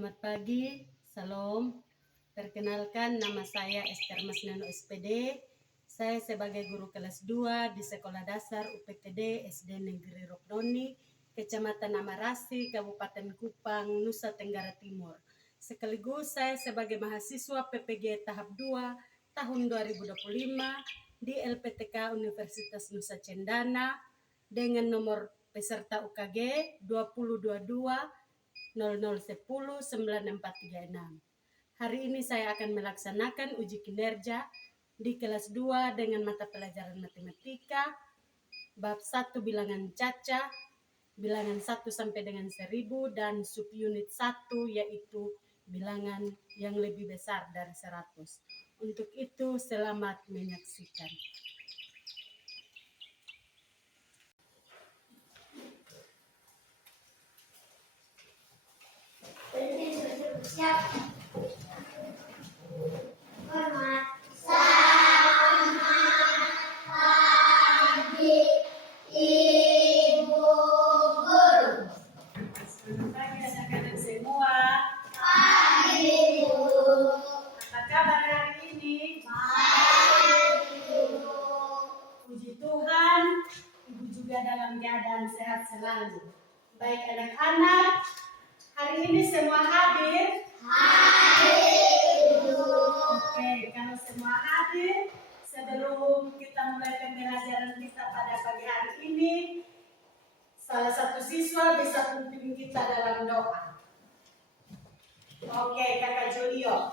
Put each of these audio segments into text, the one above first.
Selamat pagi, salam. Perkenalkan, nama saya Esther Masnano SPD. Saya sebagai guru kelas 2 di Sekolah Dasar UPTD SD Negeri Rokdoni, Kecamatan Amarasi, Kabupaten Kupang, Nusa Tenggara Timur. Sekaligus saya sebagai mahasiswa PPG tahap 2 tahun 2025 di LPTK Universitas Nusa Cendana dengan nomor peserta UKG 2022 0010 9436. Hari ini saya akan melaksanakan uji kinerja di kelas 2 dengan mata pelajaran matematika, bab 1 bilangan caca, bilangan 1 sampai dengan 1000 dan subunit 1 yaitu bilangan yang lebih besar dari 100. Untuk itu selamat menyaksikan. Siap. Hormat. Selamat pagi, Ibu Guru. Selamat pagi anak-anak semua. Pagi, Ibu. Apa kabar hari ini? Baik, Ibu. Puji Tuhan, Ibu juga dalam keadaan sehat selalu. Baik anak-anak, hari ini semua hadir? Hadir, Ibu. Oke, kalau semua hadir, sebelum kita mulai pembelajaran kita pada pagi hari ini, salah satu siswa bisa pimpin kita dalam doa. Oke, Kakak Julio.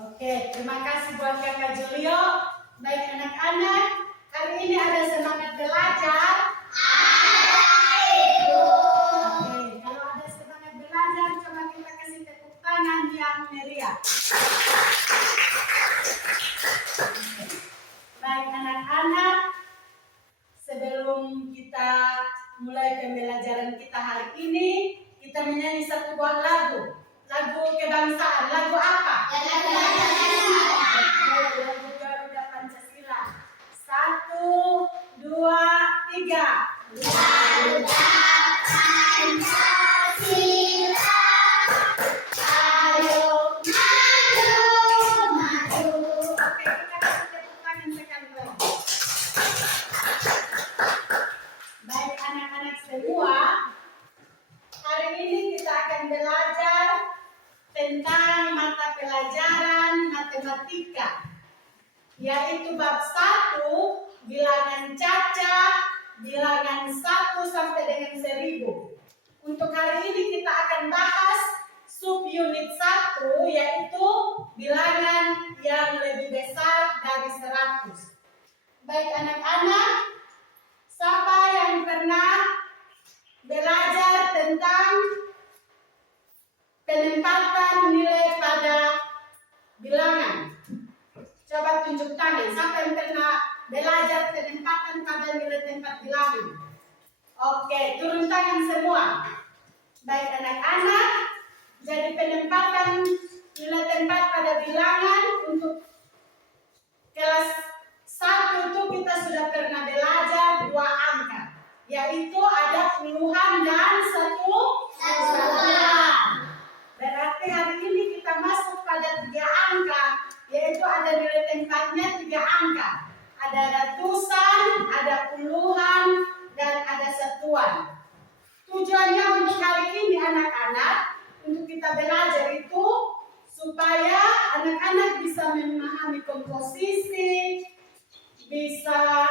Oke, terima kasih buat Kakak Julio. Baik anak-anak, hari ini ada semangat belajar? Oke, kalau ada semangat belajar, coba kita kasih tepuk tangan yang meriah. Baik anak-anak, sebelum kita mulai pembelajaran kita hari ini, kita menyanyi satu buah lagu. Lagu kebangsaan. Lagu apa? Lagu Garuda Pancasila. 1, 2, 3. Garuda Pancasila, ayo maju, maju. Oke, kita kasih tepuk tangan sekali lagi. Baik anak-anak semua, hari ini kita akan belajar tentang mata pelajaran matematika, yaitu bab 1 bilangan caca, bilangan 1 sampai dengan 1000. Untuk hari ini kita akan bahas subunit 1, yaitu bilangan yang lebih besar dari 100. Baik anak-anak, siapa yang pernah belajar tentang penempatan nilai pada bilangan? Coba tunjuk tangan. Siapa yang pernah belajar penempatan pada nilai tempat bilangan? Oke, turun tangan semua. Baik anak-anak, jadi penempatan nilai tempat pada bilangan untuk kelas 1 itu kita sudah pernah belajar 2 angka, yaitu ada puluhan dan satuan. Berarti hari ini kita masuk pada 3 angka, yaitu ada nilai tempatnya 3 angka. Ada ratusan, ada puluhan, dan ada satuan. Tujuannya untuk hari ini anak-anak, untuk kita belajar itu supaya anak-anak bisa memahami komposisi, bisa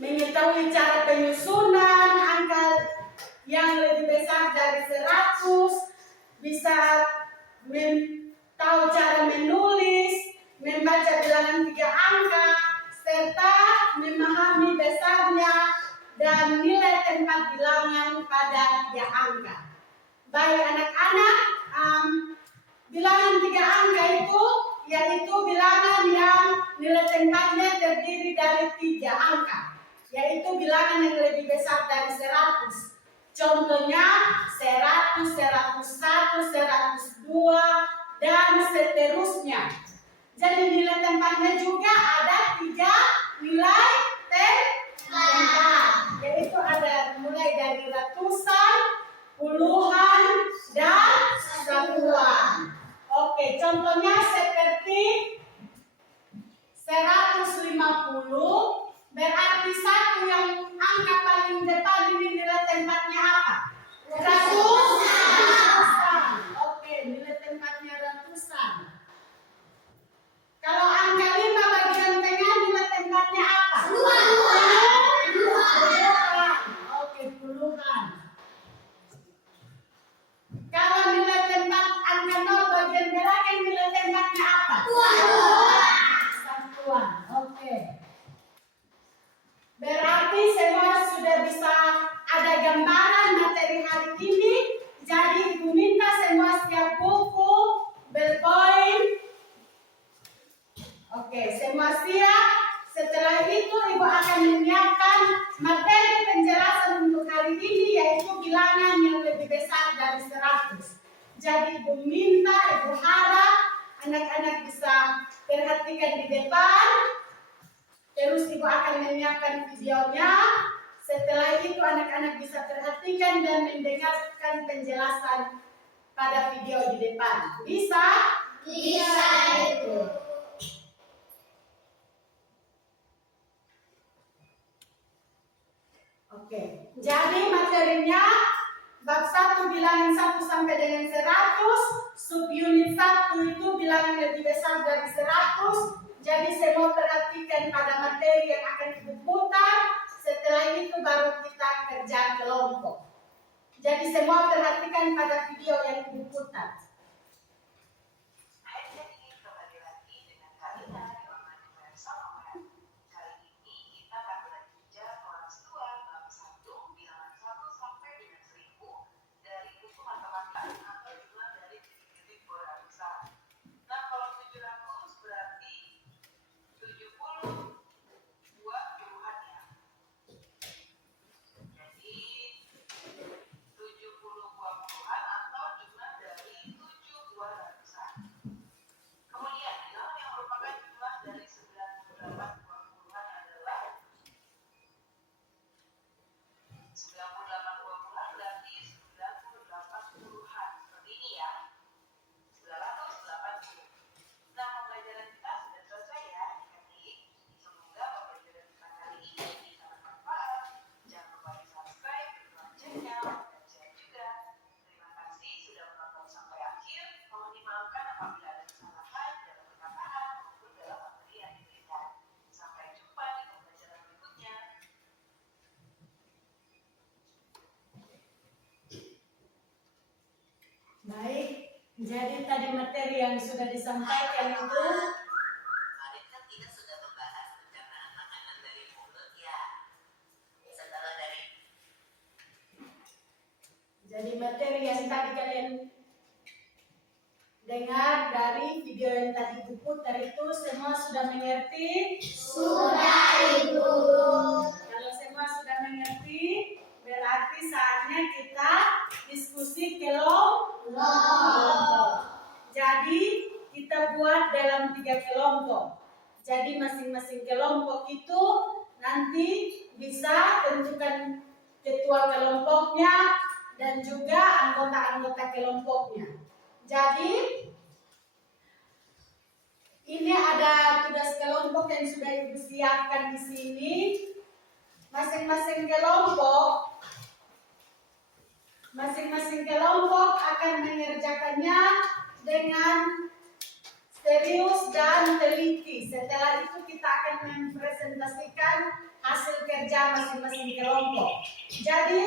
mengetahui cara penyusunan angka yang lebih besar dari 100, bisa tahu cara menulis, membaca bilangan 3 angka, serta memahami besarnya dan nilai tempat bilangan pada 3 angka. Baik anak-anak, bilangan 3 angka itu yaitu bilangan yang nilai tempatnya terdiri dari 3 angka, yaitu bilangan yang lebih besar dari 100. Contohnya 100, 101, 102, dan seterusnya. Jadi nilai tempatnya juga ada 3 nilai tempat, yaitu ada mulai dari ratusan, puluhan, dan satuan. Oke, contohnya seperti 150, berarti satu yang angka paling depan ini nilai tempatnya apa? Ratusan. Oke, nilai tempatnya ratusan. Kalau angka 5 bagian tengah nilai tempatnya apa? Puluhan. Oke, puluhan. Kalau nilai tempat angka 0 bagian belakang nilai tempatnya apa? Satuan. Oke. Berarti semua sudah bisa ada gambaran materi hari ini. Jadi Ibu minta semua siap buku, ballpoint. Oke, semua siap. Setelah itu Ibu akan menyiapkan materi penjelasan untuk hari ini, yaitu bilangan yang lebih besar dari 100. Jadi Ibu minta, Ibu harap anak-anak bisa perhatikan di depan. Terus Ibu akan menyiapkan videonya. Setelah itu anak-anak bisa perhatikan dan mendengarkan penjelasan pada video di depan. Bisa? Bisa, Ibu. Oke. Jadi materinya bab 1 bilangan 1 sampai dengan 100, subunit 1 itu bilangan lebih besar dari 100. Jadi semua perhatikan pada materi yang akan Ibu putar. Setelah itu baru kita kerja kelompok. Jadi semua perhatikan pada video yang Ibu putar. Kembali lagi dengan kalian di online bersama. Kali ini kita akan belajar kelas 2 bab 1 bilangan 1 sampai dengan 1000 dari buku matematika atau jumlah dari titik-titik bola besar. Nah, kalau 700 berarti 70 buah puluhannya. Jadi 70 buah puluhan atau jumlah dari 7 buah ratusan. Kemudian bilangan yang merupakan jumlah dari 98 buah puluhan adalah 98 buah puluhan berarti 98 puluhan. Seperti ini ya. 980. Nah, pembelajaran kita sudah selesai ya, adik-adik. Semoga pembelajaran kita kali ini bisa bermanfaat. Jangan lupa di subscribe, like channel, dan share juga. Terima kasih sudah menonton sampai akhir. Mohon dimaafkan apabila ada kesalahan dalam perkataan maupun dalam materi yang diberikan. Sampai jumpa di pembelajaran berikutnya. Baik. Jadi tadi materi yang sudah disampaikan itu Adit kan kita sudah membahas pencernaan makanan dari mulut ya. Setelah dari jadi materi yang tadi kalian dengar dari video yang tadi Ibu putar itu semua sudah mengerti? Sudah, Ibu. Kalau semua sudah mengerti, berarti saatnya kita diskusi kelompok. Jadi kita buat dalam 3 kelompok. Jadi masing-masing kelompok itu nanti bisa tentukan ketua kelompoknya dan juga anggota-anggota kelompoknya. Jadi ini ada tugas kelompok yang sudah Ibu siapkan di sini. Masing-masing kelompok akan mengerjakannya dengan serius dan teliti. Setelah itu kita akan mempresentasikan hasil kerja masing-masing kelompok. Jadi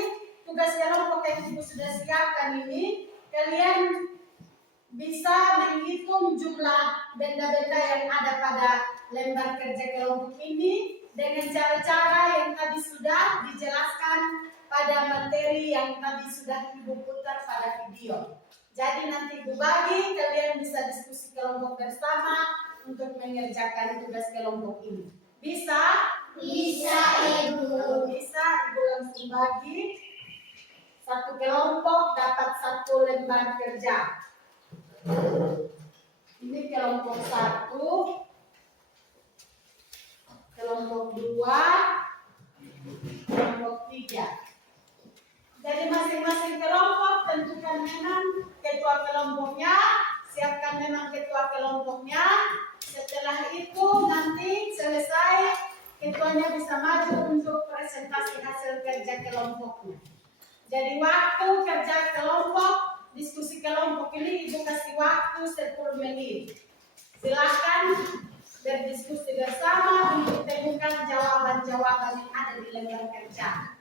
tugas kelompok yang Ibu sudah siapkan ini, kalian bisa menghitung jumlah benda-benda yang ada pada lembar kerja kelompok ini dengan cara-cara yang tadi sudah dijelaskan pada materi yang tadi sudah Ibu putar pada video. Jadi nanti Ibu bagi, kalian bisa diskusi kelompok bersama untuk mengerjakan tugas kelompok ini. Bisa? Bisa, Ibu. Kalau bisa, Ibu langsung bagi. Satu kelompok dapat 1 lembar kerja. Ini kelompok 1, kelompok 2, kelompok 3. Jadi masing-masing kelompok tentukan memang ketua kelompoknya, siapkan memang ketua kelompoknya. Setelah itu nanti selesai, ketuanya bisa maju untuk presentasi hasil kerja kelompoknya. Jadi waktu kerja kelompok, diskusi kelompok ini Ibu kasih waktu 10 menit. Silakan berdiskusi bersama untuk temukan jawaban-jawaban yang ada di lembar kerja.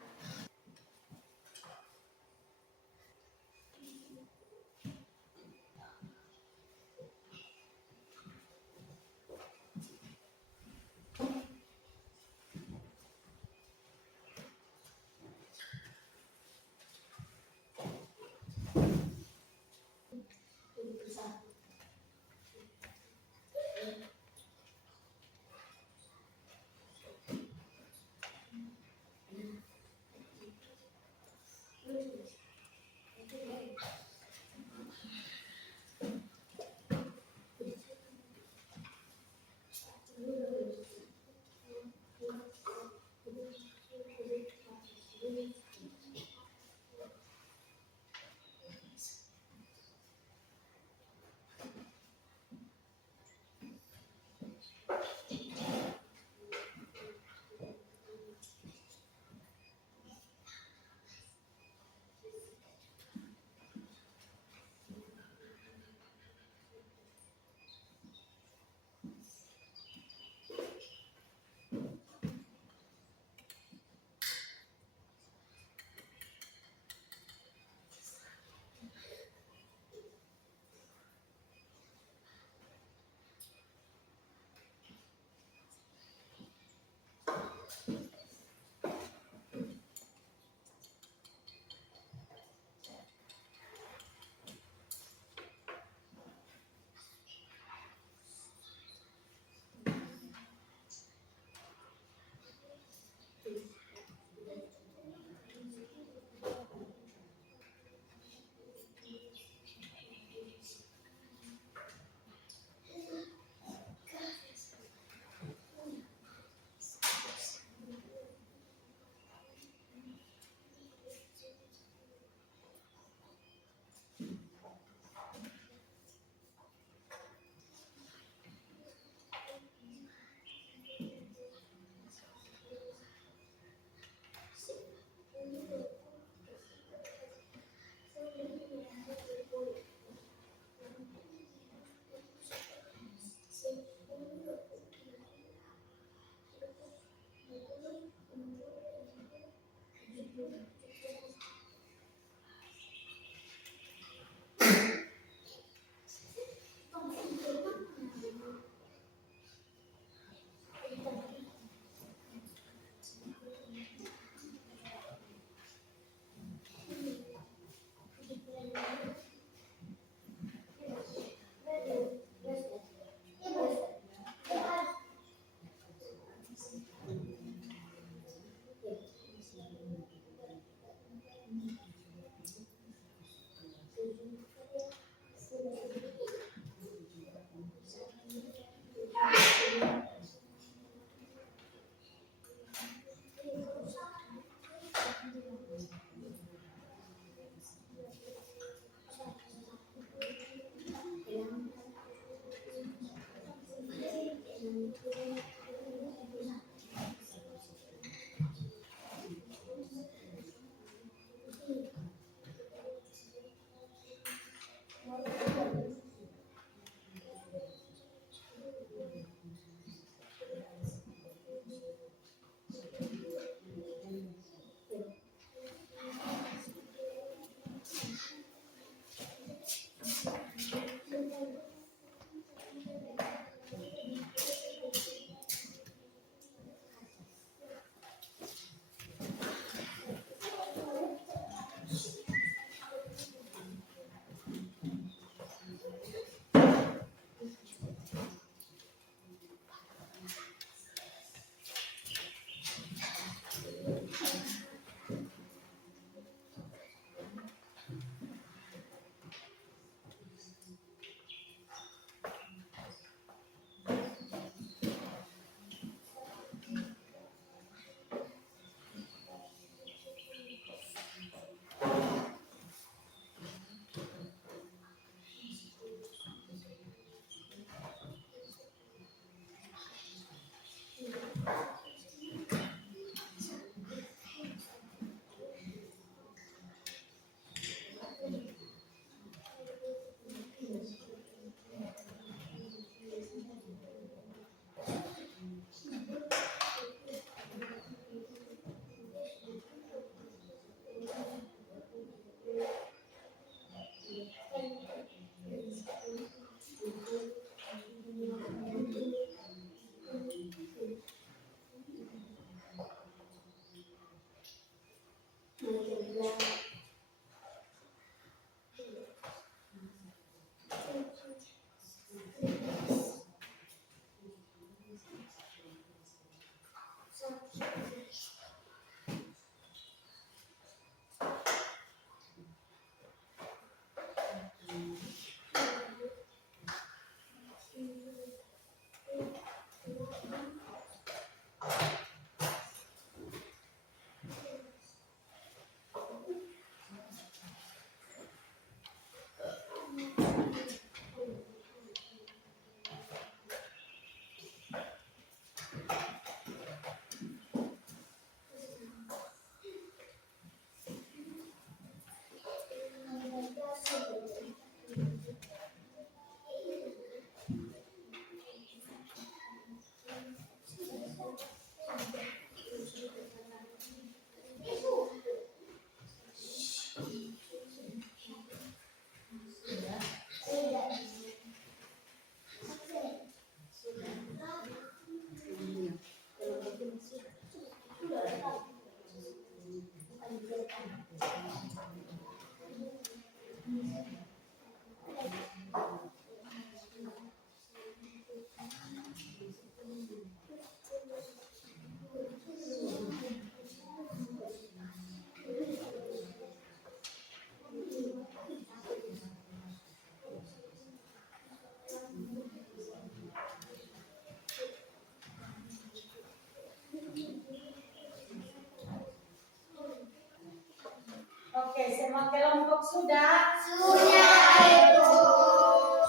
Oke, semua kelompok sudah? Sudah, Ibu.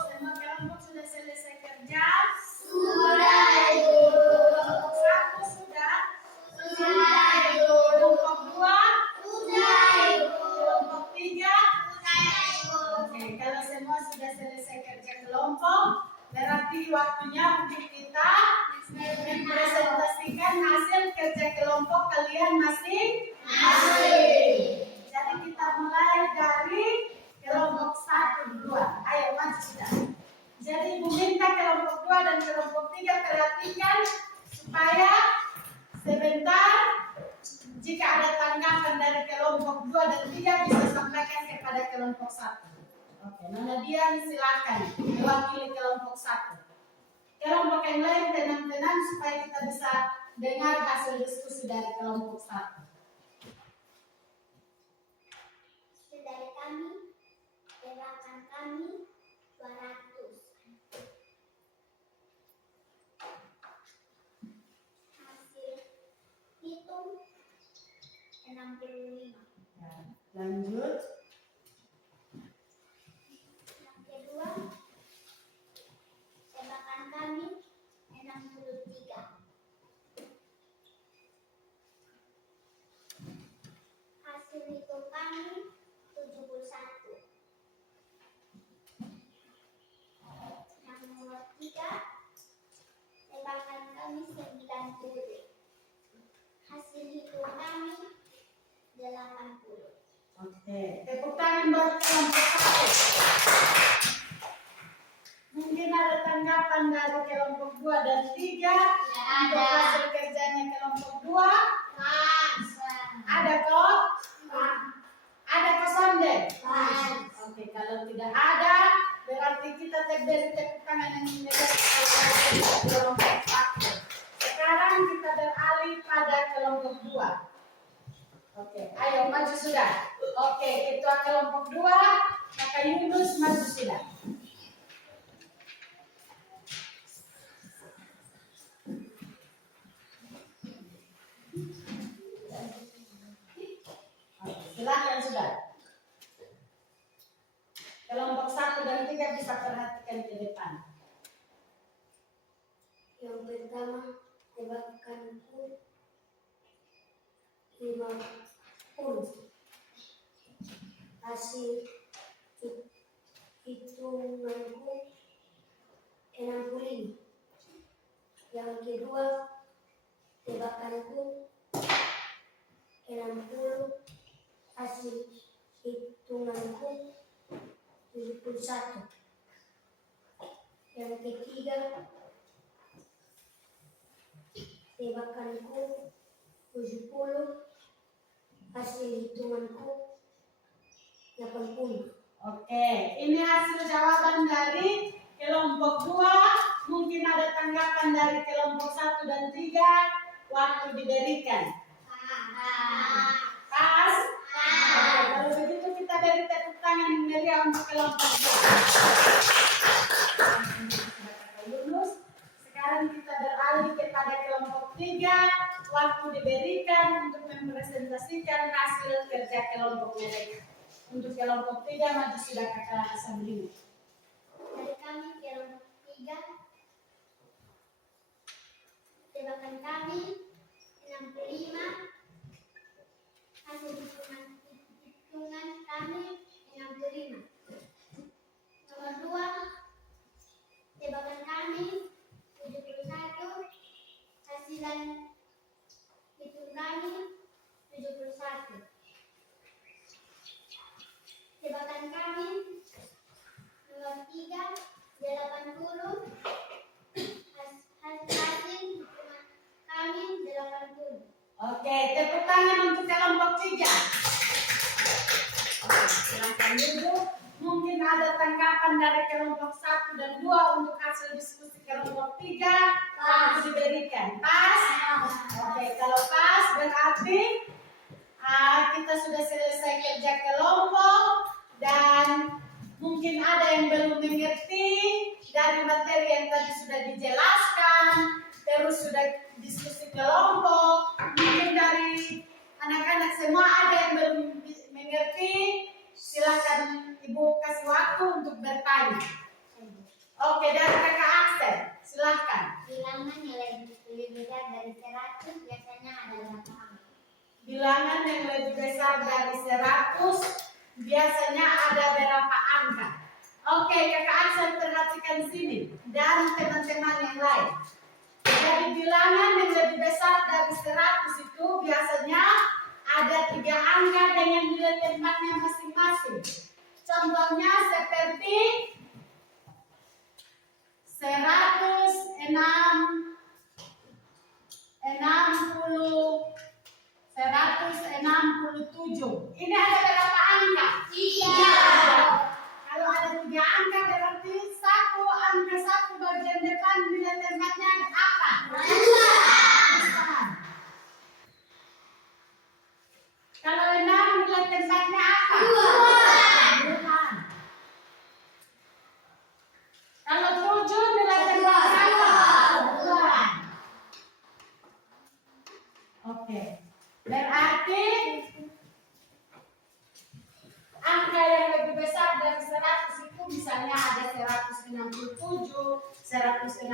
Semua kelompok sudah selesai kerja? Sudah, Ibu. Kelompok satu sudah? Sudah, Ibu. Kelompok dua? Sudah, Ibu. Kelompok tiga? Sudah, Ibu. Oke, kalau semua sudah selesai kerja kelompok, berarti waktunya untuk kita mempresentasikan hasil kerja kelompok kalian masing-masing. Jadi kita mulai dari kelompok 1, 2. Ayo maju sudah. Jadi Ibu minta kelompok 2 dan kelompok 3 perhatikan supaya sebentar jika ada tanggapan dari kelompok 2 dan 3 bisa sampaikan kepada kelompok 1. Oke, Nona Dian silakan mewakili kelompok 1. Kelompok yang lain tenang-tenang supaya kita bisa dengar hasil diskusi dari kelompok 1. Dari kami, tembakan kami 200. Hasil hitung 65. Ya, lanjut. Yang kedua, tembakan kami 63. Hasil hitung kami 71. Yang nomor 3, tembakan kami 90. Hasil hitung kami 80. Oke, tepuk tangan buat kelompok 1. Mungkin ada tanggapan dari kelompok 2 dan 3 untuk hasil kerjanya kelompok 2. Ada kok? Ada Sonde? Oke, kalau tidak ada, berarti kita beri tepuk tangan yang menjadi kelompok 1. Sekarang kita beralih pada kelompok 2. Oke, ayo maju sudah. Oke, ketua kelompok 2, Kakak Yunus maju sudah. Silakan sudah. Kelompok 1 dan 3 bisa perhatikan ke depan. Yang pertama, tembakanku 50. Hasil hitunganku 65. Yang kedua, tembakanku 60. Hasil hitunganku 71. Yang ketiga, tembakanku 70. Hasil hitunganku 80. Oke, ini hasil jawaban dari kelompok 2. Mungkin ada tanggapan dari kelompok 1 dan 3 waktu diberikan. Pas? Kalau begitu kita beri tepuk tangan Maria untuk kelompok B. Lulus. Sekarang kita beralih kepada kelompok 3. Waktu diberikan untuk mempresentasikan hasil kerja kelompok mereka. Untuk kelompok 3 maju sudah kakak Sabrina. Dari kami kelompok 3, tebakan kami 65, hasil hitungan kami 65. Nomor 2, tebakan kami 71, hasilan hitung kami 71. Tebakan kami nomor 3, 80, hasil hitungan kami 80. Oke, tepuk tangan untuk kelompok 3. Oke, silakan duduk. Mungkin ada tanggapan dari kelompok 1 dan 2 untuk hasil diskusi kelompok 3. Waktu diberikan. Pas? Oke, kalau pas berarti kita sudah selesai kerja kelompok dan mungkin ada yang belum mengerti dari materi yang tadi sudah dijelaskan, terus sudah diskusi kelompok. Mungkin dari anak-anak semua ada yang belum mengerti, silakan Ibu kasih waktu untuk bertanya. Oke, dari kakak Aksen, silakan. Bilangan yang lebih besar dari 100 biasanya ada berapa angka? Bilangan yang lebih besar dari 100 biasanya ada berapa angka? Oke, kakak Aksen perhatikan sini dan teman-teman yang lain. Jadi bilangan yang lebih besar dari 100 itu biasanya ada 3 angka dengan nilai tempatnya masing-masing. Contohnya seperti 167. Ini ada berapa angka? 3. Kalau ada 3 angka berarti angka 1 bagian depan nilai tempatnya apa? 2. Kalau 6 nilai tempatnya apa? 2. Kalau 7 nilai tempatnya apa? 2. Oke. Berarti angka yang lebih besar dari 100 itu misalnya ada 167, 168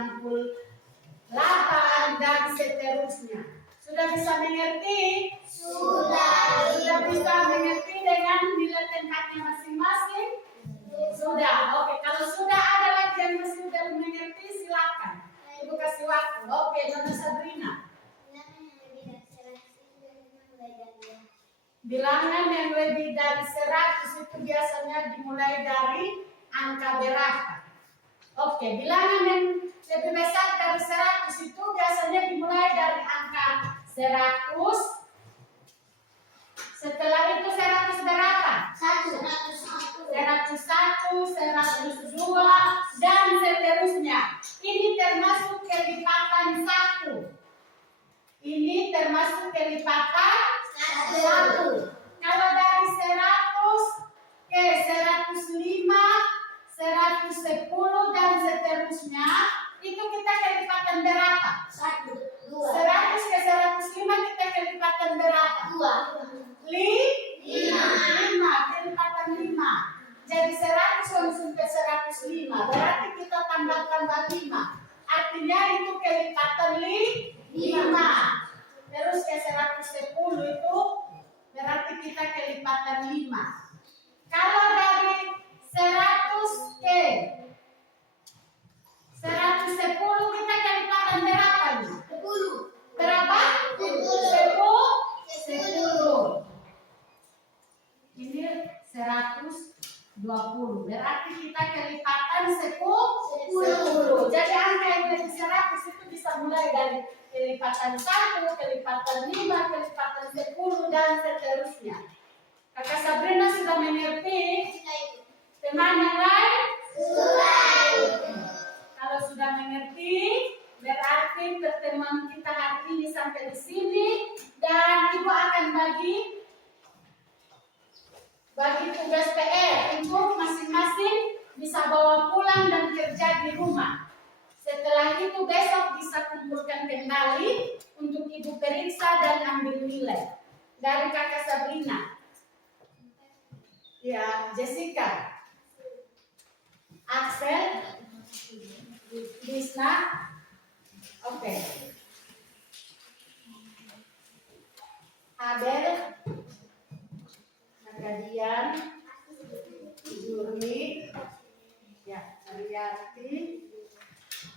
dan seterusnya. Sudah bisa mengerti? Sudah bisa mengerti dengan nilai tempatnya masing-masing? Sudah. Oke, kalau sudah ada lagi yang masih belum mengerti silakan. Ibu kasih waktu. Oke, Nona Sabrina. Bilangan yang lebih dari 100 itu biasanya dimulai dari angka berapa? Oke, bilangan yang lebih besar dari 100 itu biasanya dimulai dari angka 100. Setelah itu 100 berapa? 101, 102 dan seterusnya. Ini termasuk kelipatan 1. Ini termasuk kelipatan 1. Kalau dari 100 ke 105, 110 dan seterusnya, itu kita kelipatan berapa? 100 ke 105 kita kelipatan berapa? 5 kelipatan 5. Jadi 100 langsung ke 105. Berarti kita tambah 5. Artinya itu kelipatan 5. Terus ke 110 itu berarti kita kelipatan 5. Kalau dari 100 ke 110 kita kelipatan berapa nih? 10. Berapa? 10. Ini 120. Berarti kita kelipatan 10. Jadi angka yang lebih 100 itu bisa mulai dari kelipatan 1, kelipatan 5, kelipatan 10 dan seterusnya. Kakak Sabrina sudah mengerti? Teman yang lain? Kalau sudah mengerti, Berarti pertemuan kita hari ini sampai di sini dan Ibu akan bagi tugas PR untuk masing-masing bisa bawa pulang dan kerja di rumah. Setelah itu besok bisa kumpulkan kembali untuk Ibu periksa dan ambil nilai. Dari Kakak Sabrina. Ya, Jessica. Axel. Disna. Oke. Abel. Nagadian. Jurni. Ya, Ariati.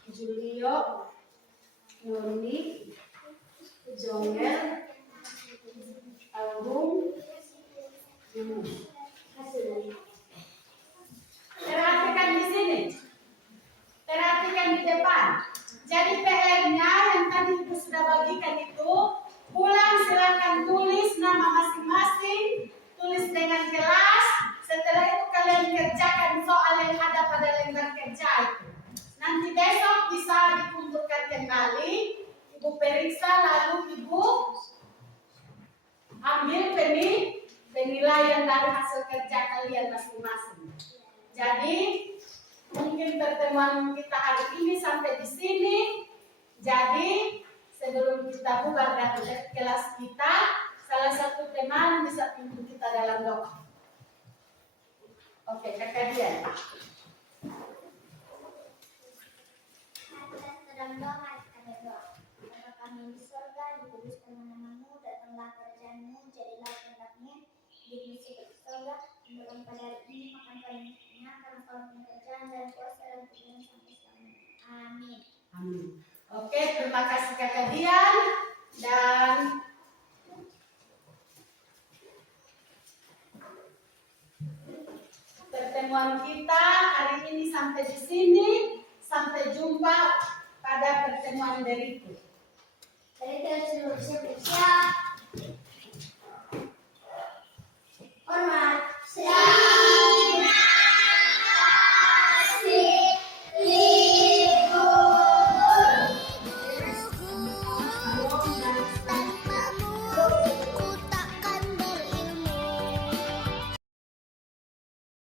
Julio. Nurni. Jongel. Album. Yunus. Perhatikan di sini. Perhatikan di depan. Jadi PR-nya yang tadi Ibu sudah bagikan itu, pulang silakan tulis nama masing-masing, tulis dengan jelas. Setelah itu kalian kerjakan soal yang ada pada lembar kerja itu. Nanti besok bisa dikumpulkan kembali, Ibu periksa lalu Ibu ambil penilaian dari hasil kerja kalian masing-masing. Jadi mungkin pertemuan kita hari ini sampai di sini. Jadi sebelum kita bubar dari kelas kita, salah satu teman bisa pimpin kita dalam doa. Oke, Kakak Dian. Dalam doa mari kita berdoa. Bapa kami di surga, dikuduskan namamu, datanglah kerajaanmu, jadilah kehendakmu di bumi seperti surga. Berikan pada hari ini makan kami karena kau pekerjaan dan kuasa dan kemuliaan sampai selamanya. Amin. Amin. Oke, terima kasih Kakak Dian dan pertemuan kita hari ini sampai di sini. Sampai jumpa pada pertemuan berikut. Jadi kita sudah siap-siap. Hormat. Siap.